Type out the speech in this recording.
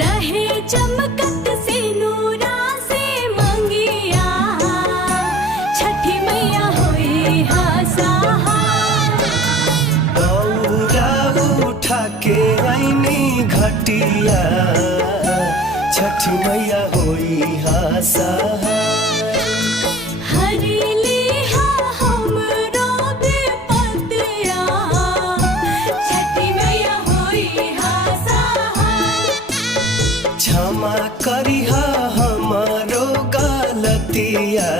रहे चमकत से नूरा से मंगिया छठी मैया होई हा सहाय। दौरा उठा के आईनी घटिया छठी मैया होई हा सहाय। हरिली हा हमरो विपतिया छठी मैया होई हा सहाय। क्षमा करिहा हमारो गलतिया